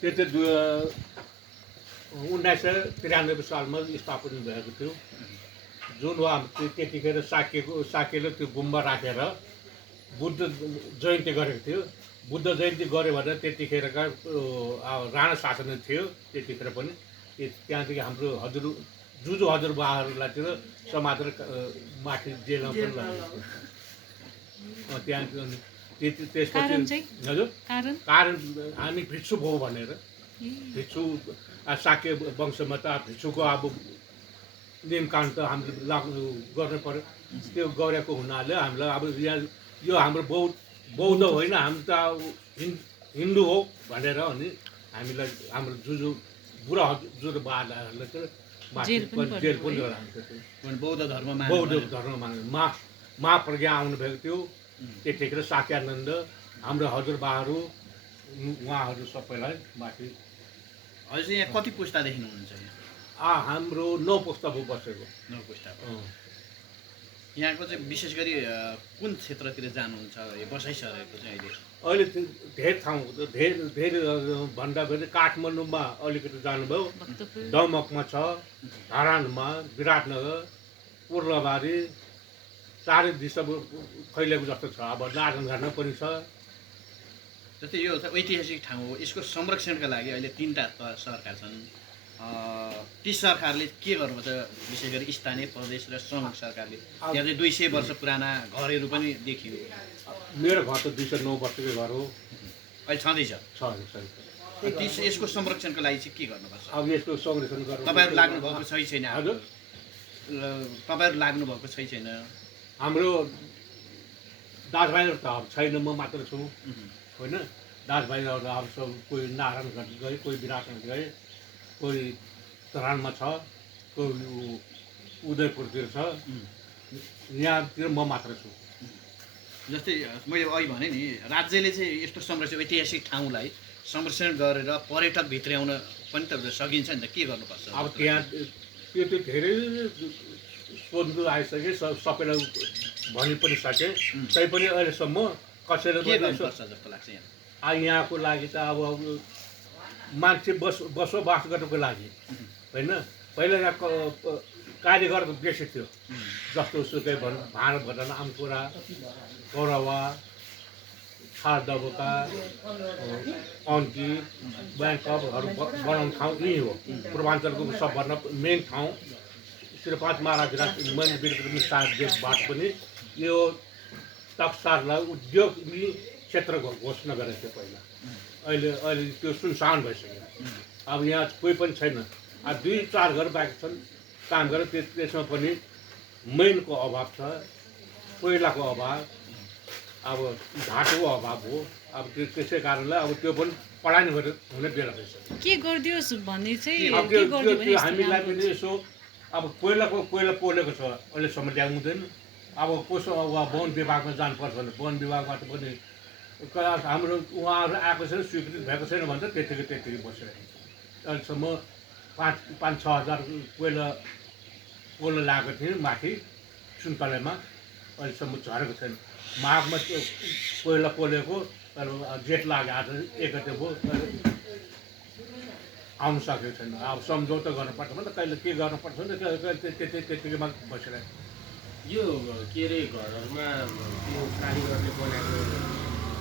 त्यो चाहिँ 1993 सालमा स्थापना भएको थियो, जुन त्यतिखेर साकेले त्यो गुम्बा राखेर बुद्ध जयन्ती गरेको थियो। बुद्ध जयन्ती गऱ्यो भने त्यतिखेरका राणा शासन थियो त्यतिखेर पनि। त्यहाँदेखि हाम्रो जुजु हजुरबाहरूलाई चाहिँ समातेर माथि जेलमा पनि लगेको त्यहाँ। त्यसपछि हजुर कारण हामी भिक्षु भयौँ भनेर। भिक्षु साक्य वंशमा त भिक्षुको अब नियमकानुन त हामीले लाग्नु गर्नु पर्यो। त्यो गरेको हुनाले हामीलाई अब यहाँ यो हाम्रो बौद्ध होइन, हामी त हिन्दू हो भनेर अनि हामीलाई हाम्रो जुजु बुढा हजुरबाहरूलाई चाहिँ जेल पनि गराएको बौद्ध धर्म माने महाप्रज्ञा आउनुभएको थियो त्यतिखेर। साक्यानन्द हाम्रो हजुरबाहरू उहाँहरू सबैलाई माथि। अहिले चाहिँ यहाँ कति पुस्तादेखि हुनुहुन्छ? हाम्रो 9 पुस्ता भयो बसेको। 9 पुस्ता। यहाँको चाहिँ विशेष गरी कुन क्षेत्रतिर जानुहुन्छ बसाइसकेको चाहिँ अहिले धेरै ठाउँ धेरै भन्दा पनि काठमाडौँमा अलिकति जानुभयो, दमकमा छ, धरानमा, विराटनगर, उर्लाबारी, चारै दिशा फैलिएको जस्तो छ। अब नारायणघाटमा पनि छ। जस्तै यो ऐतिहासिक ठाउँ हो, यसको संरक्षणका लागि अहिले 3टा सरकार छन्। ती सरकारले के गर्नुपर्छ? विशेष गरी स्थानीय, प्रदेश र सङ्घ सरकारले। यहाँ चाहिँ 200 वर्ष पुराना घरहरू पनि देखियो। मेरो घर त 209 वर्षको घर हो, अहिले छँदैछ। यसको संरक्षणको लागि चाहिँ के गर्नुपर्छ? अब यसको संरक्षण गर्नु तपाईँहरू लाग्नु भएको छ छैन? हजुर, तपाईँहरू लाग्नु भएको छ छैन? हाम्रो दाजुभाइहरू त अब छैन, म मात्र छु होइन। दाजुभाइहरू अब सब कोही नारायणगढ गए, कोही विराटनगर गए, कोही धरानमा छ, कोही उदयपुरतिर छ, यहाँतिर म मात्र छु। जस्तै मैले अघि भने नि, राज्यले चाहिँ यस्तो संरक्षण ऐतिहासिक ठाउँलाई संरक्षण गरेर पर्यटक भित्र्याउन पनि त सकिन्छ नि त, के गर्नुपर्छ? अब त्यहाँ त्यो धेरै सोध्नु आइसके, सबैलाई भनि पनि सके, तैपनि अहिलेसम्म कसैले के गर्नुपर्छ जस्तो लाग्छ यहाँ? यहाँको लागि त अब मान्छे बसोबास गर्नुको लागि होइन। पहिला यहाँ कारिगरको बेसी थियो, जस्तो सुकै भाँडा भटाना, आमकुरा, कौरवा, खारदबोका, अन्की, ब्याङ्कपहरू बनाउने ठाउँ यही हो। पूर्वाञ्चलको सबभन्दा मेन ठाउँ 5 महाराज वीरबाट पनि यो टक्सारलाई उद्योग क्षेत्र घोषणा गरेको थियो पहिला। अहिले त्यो सुनसान भइसक्यो। अब यहाँ कोही पनि छैन। अब 2-4 घर बाँकी छन् काम गरेर। त्यसमा पनि मेनको अभाव छ, कोइलाको अभाव, अब घाटोको अभाव हो। अब त्यसै कारणले अब त्यो पनि पढाइ हुने बेला भइसक्यो। के गरिदियोस् भन्ने चाहिँ हामीलाई पनि यसो अब कोइला पोलेको छ, अहिलेसम्म ल्याउनु हुँदैन। अब कसो वन विभागमा जानुपर्छ भने वन विभागबाट पनि हाम्रो उहाँहरू आएको छैन, स्वीकृति भएको छैन भन्छ, त्यतिकै बसिरहेको छ। अहिलेसम्म 5-6 हजार कोइला लगाएको थिएँ माथि सुन्तलेमा, अहिलेसम्म झरेको छैन। माघमा कोइला पोलेको, जेठ लाग्यो, आज 1 गते भयो, आउनु सकेको छैन। अब सम्झौता गर्नुपर्छ भने त कहिले के गर्नुपर्छ भने त्यतिकैमा बसिरहेको। यो के अरे घरहरूमा त्यो कारिगरले बनाएको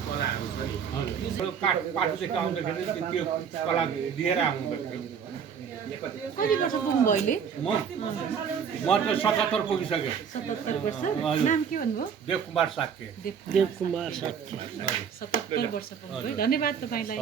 कलाहरू छ नि, पाठदेखि आउँदाखेरि त्यो कला लिएर आउनुभएको थियो। कति वर्ष पुग्नुभयो अहिले? म त 77 पुगिसकेँ। 77 वर्ष। नाम के भन्नुभयो? देवकुमार साक्य। 77 वर्ष पुग्नुभयो। धन्यवाद तपाईँलाई।